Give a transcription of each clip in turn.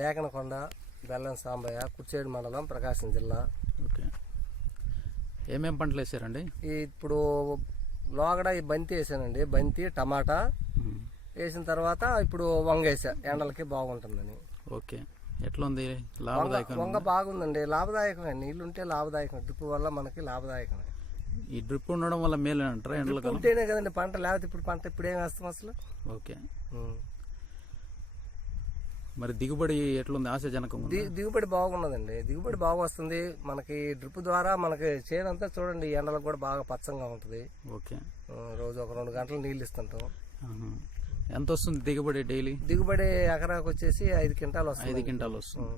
దేకనకొండ, బెల్లం సాంబయ్య, కుర్చేడు మండలం, ప్రకాశం జిల్లా. ఓకే. ఏమేం పంటలు వేసారండి? ఇప్పుడు లోగడ ఈ బంతి వేసానండి. బంతి, టమాటా వేసిన తర్వాత ఇప్పుడు వంగ వేసా, ఎండలకి బాగుంటుందని. ఓకే. ఎట్లుంది? లాభదాయకం? వంగ బాగుందండి, లాభదాయకమే. నీళ్ళు ఉంటే లాభదాయకం. డ్రిప్ వల్ల మనకి లాభదాయకమే. ఈ డ్రిప్ ఉండడం వల్ల మేలు అంటారా? ఎండలు ఉంటేనే కదండి పంట, లేకపోతే ఇప్పుడు పంట ఇప్పుడు ఏం వేస్తాం అసలు. ఓకే. మరి దిగుబడి ఎట్లుంది? ఆశాజనకం? దిగుబడి బాగున్నదండి, దిగుబడి బాగా వస్తుంది మనకి. డ్రిప్ ద్వారా మనకి చేనంతా చూడండి, ఎండలకు కూడా బాగా పచ్చంగా ఉంటుంది. ఓకే. రోజు ఒక 2 గంటలు నీళ్ళు ఇస్తుంటాం. ఎంత వస్తుంది దిగుబడి డైలీ? దిగుబడి ఎకరాకు వచ్చేసి 5 క్వింటాలు వస్తుంది. 5 క్వింటాలు వస్తుంది.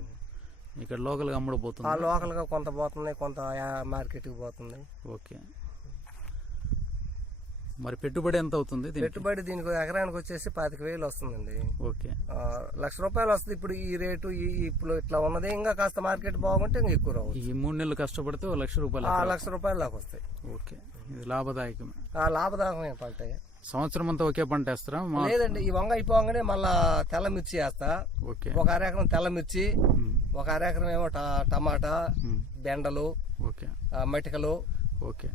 ఇక్కడ లోకల్గా అమ్ముడుపోతుంది? లోకల్గా కొంత పోతుంది, కొంత మార్కెట్కి పోతుంది. ఓకే. మరి పెట్టుబడి ఎంత అవుతుంది? పెట్టుబడి దీనికి ఎకరానికి వచ్చేసి 25,000 వస్తుందండి. ఓకే. 1,00,000 రూపాయలు వస్తుంది. ఇప్పుడు ఈ రేటు ఇప్పుడు ఇట్లా ఉన్నది. ఇంకా కాస్త మార్కెట్ బాగుంటే ఇంకా ఎక్కువ రావచ్చు. ఈ 3 నెలలు కష్టపడితే 1,00,000 రూపాయలు. 1,00,000 రూపాయలు దాకా వస్తాయి. ఓకే. ఇది లాభదాయకమే. లాభదాయకమే పంట. సంవత్సరం అంతా ఒకే పంట వేస్తారా? లేదండి, ఈ వంగ అయిపోగానే మళ్ళా తెల్ల మిర్చి వేస్తా. ఓకే. ఒక అరెకరం తెల్ల మిర్చి, ఒక అరెకరం ఏమో టమాటా, బెండలు, ఓకే, మటికలు. ఓకే.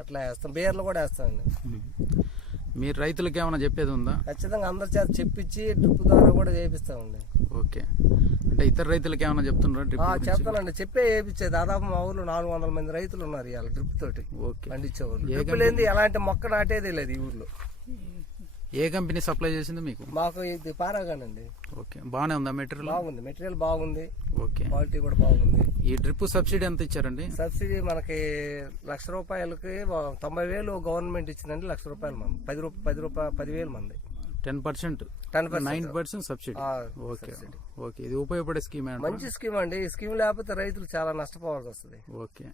అట్లా వేస్తాం. బీర్లు కూడా వేస్తామండి. మీరు రైతులకు ఏమైనా చెప్పేది ఉందా? ఖచ్చితంగా అందరి చేత చెప్పించి డ్రిప్ ద్వారా కూడా చేపిస్తామండి. ఓకే. అంటే ఇతర రైతులకు ఏమైనా చెప్తున్నారా? చెప్తానండి, చెప్పే వేయించే. దాదాపు మా ఊర్లో 400 మంది రైతులు ఉన్నారు ఇవాళ డ్రిప్ తోటి పండించేవాళ్ళు. డ్రిప్ లేని ఎలాంటి మొక్క నాటేది లేదు ఈ ఊర్లో. ఏ కంపెనీ సప్లై చేసింది మీకు? మాకు ఇది పారాగానండి. ఓకే. బాగానే ఉందా మెటీరియల్? బాగుంది, మెటీరియల్ బాగుంది. ఓకే. క్వాలిటీ కూడా బాగుంది. ఈ డ్రిప్ సబ్సిడీ ఎంత ఇచ్చారండి? సబ్సిడీ మనకి 1,00,000 రూపాయలకి 90,000 గవర్నమెంట్ ఇచ్చిందండి. 1,00,000 రూపాయలు మంది, 10,000 మంది. 10%, 9% సబ్సిడీ. ఓకే. ఓకే. ఇది ఉపయోగపడే స్కీమ్? మంచి స్కీమ్ అండి. ఈ స్కీమ్ లేకపోతే రైతులు చాలా నష్టపోవాల్సి వస్తుంది. ఓకే.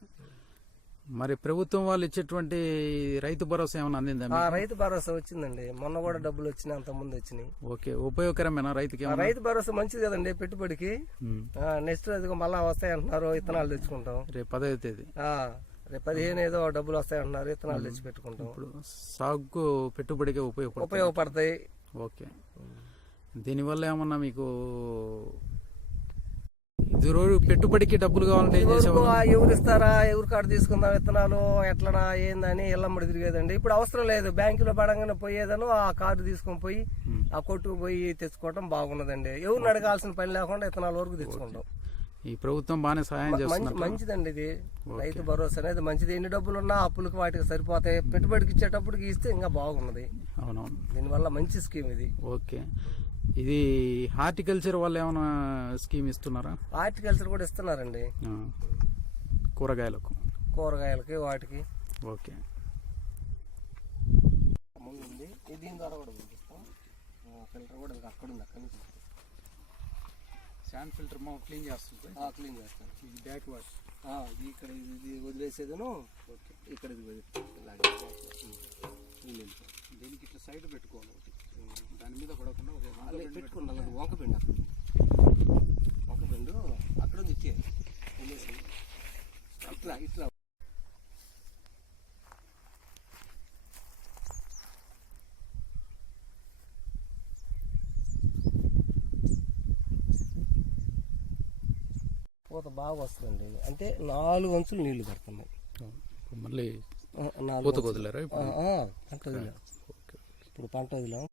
మరి ప్రభుత్వం వాళ్ళు ఇచ్చేటువంటి రైతు భరోసా ఏమైనా అందిందా? రైతు భరోసా వచ్చిందండి. మొన్న కూడా డబ్బులు వచ్చినాయి, అంత ముందు వచ్చినాయి. ఓకే. ఉపయోగకరమేనా రైతుకి? రైతు భరోసా మంచిది కదండి పెట్టుబడికి. నెక్స్ట్ మళ్ళా వస్తాయి అంటున్నారు, ఇత్తనాలు తెచ్చుకుంటాం. రేపు 10వ తేదీ, రేపు 15 ఏదో డబ్బులు వస్తాయి అంటున్నారు, ఇత్తనాలు తెచ్చి పెట్టుకుంటాం. ఇప్పుడు సాగుకు పెట్టుబడికి ఉపయోగపడతాయి. ఓకే. దీనివల్ల ఏమన్నా మీకు ఇది రోజు పెట్టుబడికి డబ్బులు కావాలంటే ఎవరు ఇస్తారా, ఎవరి కాడ తీసుకుందాం విత్తనాలు, ఎట్లనా ఏందని ఎల్లమ్మడి తిరిగేదండి. ఇప్పుడు అవసరం లేదు. బ్యాంకులో పడంగానే పోయేదను ఆ కార్డు తీసుకొని పోయి ఆ కొట్టుకు పోయి తెచ్చుకోవడం బాగున్నదండి. ఎవరిని అడగాల్సిన పని లేకుండా విత్తనాల వరకు తెచ్చుకుంటాం. ఈ ప్రభుత్వం బాగానే సహాయం చేస్తుంది. మంచిదండి ఇది. రైతు భరోసా అనేది మంచిది. ఎన్ని డబ్బులు ఉన్నా అప్పులకు వాటికి సరిపోతాయి. పెట్టుబడికి ఇచ్చేటప్పటికి ఇస్తే ఇంకా బాగున్నది. అవునవును. దీనివల్ల మంచి స్కీమ్ ఇది. ఓకే. ఇది హార్టికల్చర్ వాళ్ళు ఏమైనా స్కీమ్ ఇస్తున్నారా? హార్టికల్చర్ కూడా ఇస్తున్నారండి, కూరగాయలకి వాటికి. ఓకే. దీని ద్వారా కూడా పంపిస్తాం. ఫిల్టర్ కూడా అక్కడ ఉంది, అక్కడ నుంచి శాండ్ ఫిల్టర్ క్లీన్ చేస్తుంది. క్లీన్ చేస్తాను. ఇది బ్యాక్ వాష్. ఇక్కడ ఇది వదిలేసేదను. ఓకే. ఇక్కడ దీనికి ఇట్లా సైడ్ పెట్టుకోవాలి. దాని మీద పడకుండా పెట్టుకుంటాను. వంకపిండి అక్కడ ఉంది. ఇట్లా ఇట్లా పూత బాగా వస్తుందండి. అంటే 4 అంచులు నీళ్లు పడుతున్నాయి. మళ్ళీ పూత వదిలేరా? పంట వదిలాం. ఇప్పుడు పంట వదిలాం.